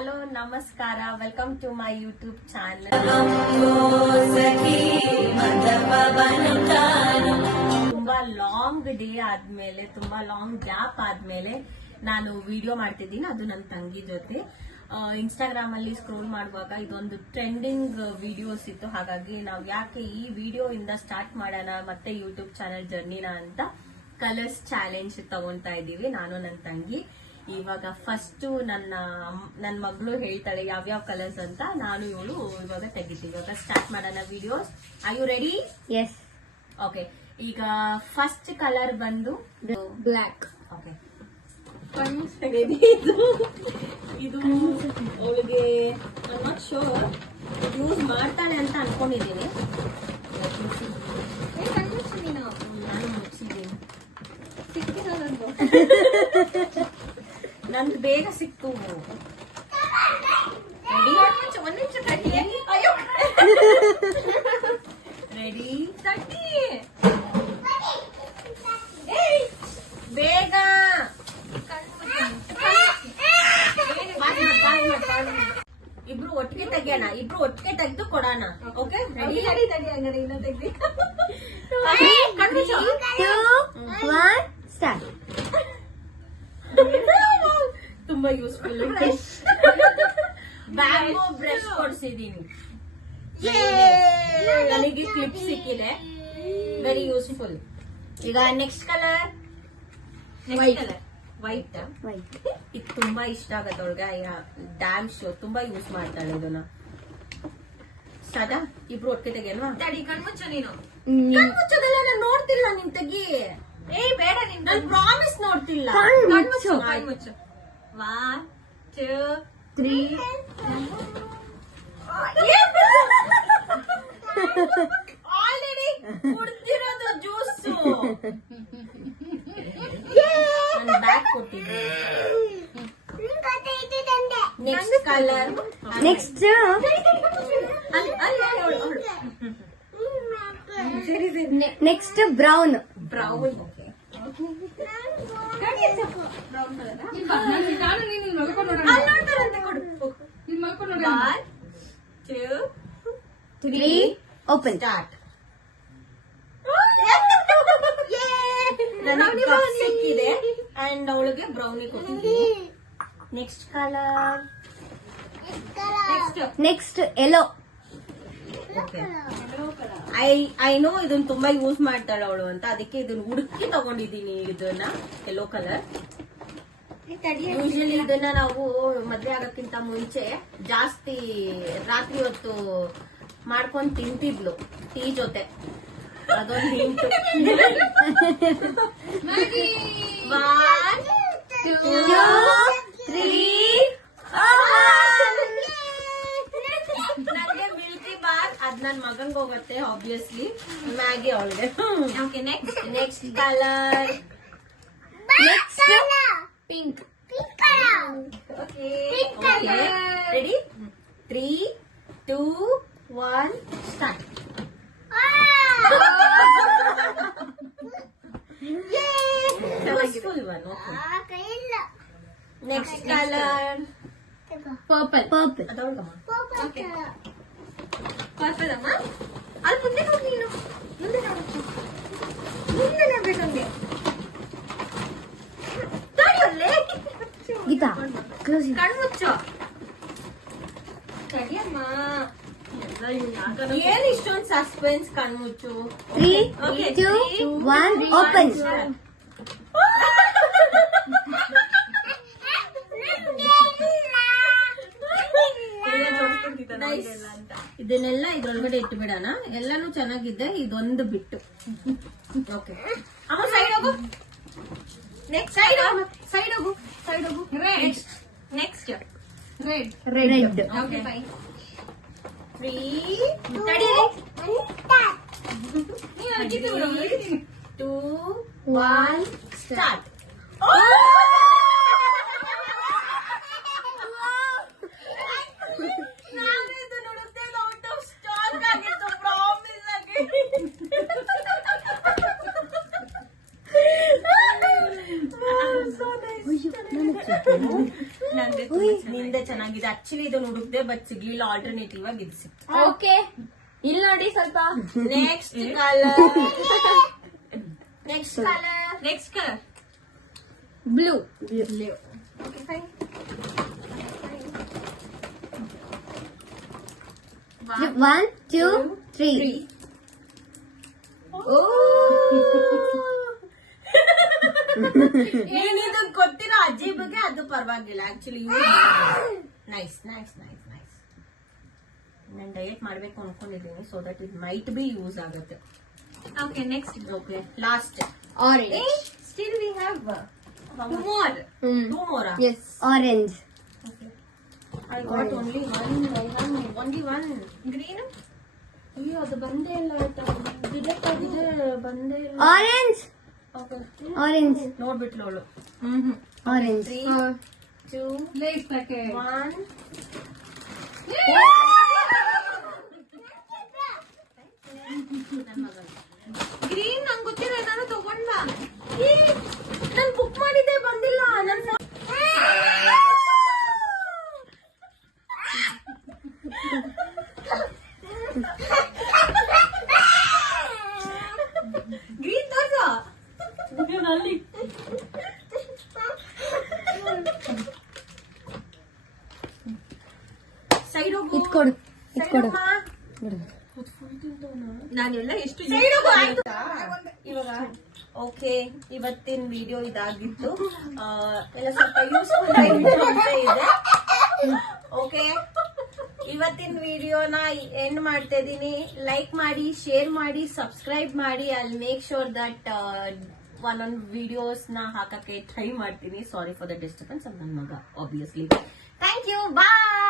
Hello ನಮಸ್ಕಾರ, welcome to my YouTube channel. ತುಂಬಾ long day ಆದ್ಮೇಲೆ, ತುಂಬಾ ಲಾಂಗ್ ಗ್ಯಾಪ್ ಆದ್ಮೇಲೆ ನಾನು ವಿಡಿಯೋ ಮಾಡ್ತಿದ್ದೀನಿ. ಅದು ನನ್ನ ತಂಗಿ ಜೊತೆ. ಇನ್ಸ್ಟಾಗ್ರಾಮ್ ಅಲ್ಲಿ ಸ್ಕ್ರೋಲ್ ಮಾಡುವಾಗ ಇದೊಂದು ಟ್ರೆಂಡಿಂಗ್ ವಿಡಿಯೋಸ್ ಇತ್ತು. ಹಾಗಾಗಿ ನಾವು ಯಾಕೆ ಈ ವಿಡಿಯೋ ಇಂದ ಸ್ಟಾರ್ಟ್ ಮಾಡೋಣ ಮತ್ತೆ ಯೂಟ್ಯೂಬ್ ಚಾನಲ್ ಜರ್ನಿನ ಅಂತ ಕಲರ್ಸ್ ಚಾಲೆಂಜ್ ತಗೊಂತಾ ಇದೀವಿ ನಾನು ನನ್ನ ತಂಗಿ. ಇವಾಗ ಫಸ್ಟ್ ನನ್ನ ಮಗಳು ಹೇಳ್ತಾಳೆ ಯಾವ್ಯಾವ ಕಲರ್ಸ್ ಅಂತ. ನಾನು ಇವಳು ಇವಾಗ ತೆಗಿತೀವಿ. ಇವಾಗ ಸ್ಟಾರ್ಟ್ ಮಾಡೋಣ videos. Are you ready? Yes. Okay, ಈಗ ಫಸ್ಟ್ ಕಲರ್ ಬಂದು ಬ್ಲ್ಯಾಕ್. ಓಕೆ, ಇದು ಅವಳಿಗೆ ನಾಟ್ ಶೋರ್ ಯೂಸ್ ಮಾಡ್ತಾಳೆ ಅಂತ ಅನ್ಕೊಂಡಿದ್ದೀನಿ. ನಾನು ಮುಗಿಸಿದ್ದೀನಿ. ನನ್ಗೆ ಬೇಗ ಸಿಕ್ತು. ರೆಡಿ? ಒಂದ್ ನಿಮಿಷ ತಟ್ಟಿ. ರೆಡಿ? ತಟ್ಟಿ ಬೇಗ. ಇಬ್ರು ಒಟ್ಟಿಗೆ ತೆಗಿಯೋಣ, ಇಬ್ರು ಒಟ್ಟಿಗೆ ತೆಗೆದು ಕೊಡೋಣ. Okay, ready? ಹಂಗಾರೆ ಇನ್ನ ತೆಗ್ದಿ. ಸ್ಟಾರ್ಟ್. ತುಂಬಾ ಯೂಸ್ಫುಲ್. Bamboo brush ಕೊಡ್ಸಿದೀನಿ. ನನಗೆ ಕ್ಲಿಪ್ ಸಿಕ್ಕಿದೆ. Very useful. ಈಗ ನೆಕ್ಸ್ಟ್ ಕಲರ್ ವೈಟ್. ಇದು ತುಂಬಾ ಇಷ್ಟ ಆಗತ್ತೆ ಅವಳಿಗೆ. ಡ್ಯಾಮ್ ಶೋ ತುಂಬಾ ಯೂಸ್ ಮಾಡ್ತಾಳೆ ಇದನ್ನ. ಸದಾ ಇಬ್ರು ಒಟ್ಟಿಗೆ ತೆಗಿಯಲ್ವಾ? ಕಣ್ಮುಚ್ಚ ನೀನು. ಕಣ್ಮುಚ್ಚೋದಲ್ಲ, ನಾನು ನೋಡ್ತಿಲ್ಲ. ನಿನ್ ತೆಗಿ. ಏಯ್ ಬೇಡ, ನಾನು ಪ್ರಾಮಿಸ್ ನೋಡ್ತಿಲ್ಲ. ಕಣ್ಮುಚ್ಚು. 1 2 3. ಆಲ್ರೆಡಿ ಕುಡ್ತಿರೋದು ಜ್ಯೂಸು. ನಾನು ಬ್ಯಾಗ್ ಕೊಟ್ಟಿದ್ದೆ. Next colour. Next brown. Brown. One, 2, 3, open. Start. ನನಗೆ ಕಪ್ ಸಿಕ್ಕಿದೆ ಅಂಡ್ ಅವಳಿಗೆ ಬ್ರೌನಿ ಕೊಟ್ಟಿದ್ದೀನಿ. Next colour. Next yellow. I know ಇದನ್ನ ತುಂಬಾ ಯೂಸ್ ಮಾಡ್ತಾಳೆ ಅವಳು ಅಂತ, ಅದಕ್ಕೆ ಇದನ್ನ ಹುಡುಕಿ ತಗೊಂಡಿದ್ದೀನಿ. ಇದನ್ನ ಯೆಲ್ಲೋ ಕಲರ್. ಯೂಶಲಿ ಇದನ್ನ ನಾವು ಮದ್ವೆ ಆಗಕ್ಕಿಂತ ಮುಂಚೆ ಜಾಸ್ತಿ ರಾತ್ರಿ ಹೊತ್ತು ಮಾಡ್ಕೊಂಡ್ ತಿಂತಿದ್ಲು ಟೀ ಜೊತೆ. ಅದೊಂದು ಹಿಂಟು. 1 2 3. ನನಗೆ ಮಿಲ್ಕಿ ಬಾರ್, ಅದ್ ನನ್ ಮಗನ್ಗೆ ಹೋಗುತ್ತೆ ಆಬ್ವಿಯಸ್ಲಿ. ಮ್ಯಾಗಿ ಅವಳಿಗೆ. Next colour. Pink. Ready? 3 2 1 start. Useful one. Next colour. Purple. ಅದೊಳಗಮ್ಮ. ಪರ್ಪಲ್ ಅಮ್ಮ. ಅಲ್ಲಿ ಮುಂದೆ ನೋಡಿ ನೀನು. ಮುಂದೆ ನೋಡು. ಮುಂದೆ ನೋಡ್ಬೇಕಂಗೆ. ಗೀತಾ ಕ್ಲೋಸ್. ಕಣ್ಮುಚ್ಚು. ಏನ್ ಇಷ್ಟೊಂದು ಸಸ್ಪೆನ್ಸ್? ಕಣ್ಮುಚ್ಚು. 3 2 1 ಓಪನ್. ಇದನ್ನೆಲ್ಲ ಇದ್ರೊಳಗಡೆ ಇಟ್ಬಿಡೋಣ. ಎಲ್ಲಾನು ಚೆನ್ನಾಗಿದೆ, ಇದೊಂದು ಬಿಟ್ಟು. ಓಕೆ ಅಮ್ಮ, ಸೈಡ್ ಹೋಗು. ನೆಕ್ಸ್ಟ್ ಸೈಡ್ ಹೋಗು. ಸೈಡ್ ಹೋಗು. Next red. Okay fine. 3 ತಡೀರಿ. 2 1 ಸ್ಟಾರ್ಟ್. ನಿಂದೆ ಚೆನ್ನಾಗಿದೆ. ಆಕ್ಚುಲಿ ಇದನ್ನ ಹುಡುಕ್ದೆ ಬಟ್ ಸಿಗ್ಲಿಲ್ಲ, ಆಲ್ಟರ್ನೇಟಿವ್ ಆಗಿ ಇದು ಸಿಕ್ತು. ಓಕೆ, ಇಲ್ಲಿ ನೋಡಿ ಸ್ವಲ್ಪ. Next colour, next colour, next colour blue. Okay fine. 1, 2, 3. ಏನಿದು ಗೊತ್ತಿರೋ ಅಜ್ಜಿ ಬಗ್ಗೆ ಅದು ಪರವಾಗಿಲ್ಲ. Actually nice nice nice nice. ನಾನು ಡಯಟ್ ಮಾಡ್ಬೇಕು ಅನ್ಕೊಂಡಿದ್ದೀನಿ, so that it might be use ಆಗುತ್ತೆ. Okay, next. Okay, last Orange. Still we have two more. Two more. Yes. Orange. I got only one. Green. ಅಯ್ಯೋ ಅದು ಬಂದೇ ಇಲ್ಲ, ಡಿಲೆಕ್ಟ್ ಆಗಿದೆ, ಬಂದೇ ಇಲ್ಲ. Orange. Okay, Orange. ನೋಡ್ಬಿಟ್ಲು ಅವಳು. Orange. 3, 2, lace packet. 1. ಗ್ರೀನ್ ನಂಗೆ ಗೊತ್ತಿರೋ ಏನಾದ್ರು ತಗೊಂಡ. ನಾನು ಬುಕ್ ಮಾಡಿದ್ದೆ, ಬಂದಿಲ್ಲ. ನನ್ನ ಗ್ರೀನ್ ತೋರ್ಸು. ಅಲ್ಲಿ ಸೈಡ್ ಹೋಗು, ಇಟ್ಕೊಡು. ಇಟ್ಕೊಡು. ನಾನೆಲ್ಲ ಎಷ್ಟು ಇವಾಗ ಓಕೆ, ಇವತ್ತಿನ ವಿಡಿಯೋ ಇದಾಗಿತ್ತು. ಎಲ್ಲ ಸ್ವಲ್ಪ ಯೂಸ್ಫುಲ್ ಇದೆ. ಓಕೆ, ಇವತ್ತಿನ ವಿಡಿಯೋನ ಎಂಡ್ ಮಾಡ್ತಾ ಇದೀನಿ. ಲೈಕ್ ಮಾಡಿ, ಶೇರ್ ಮಾಡಿ, ಸಬ್ಸ್ಕ್ರೈಬ್ ಮಾಡಿ. ಐ ಮೇಕ್ ಶೋರ್ ದಟ್ ಒಂದೊಂದು ವಿಡಿಯೋಸ್ ನ ಹಾಕಕ್ಕೆ ಟ್ರೈ ಮಾಡ್ತೀನಿ. Sorry for the disturbance. ನನ್ನ ಮಗ ಆಬ್ವಿಯಸ್ಲಿ. Thank you, bye.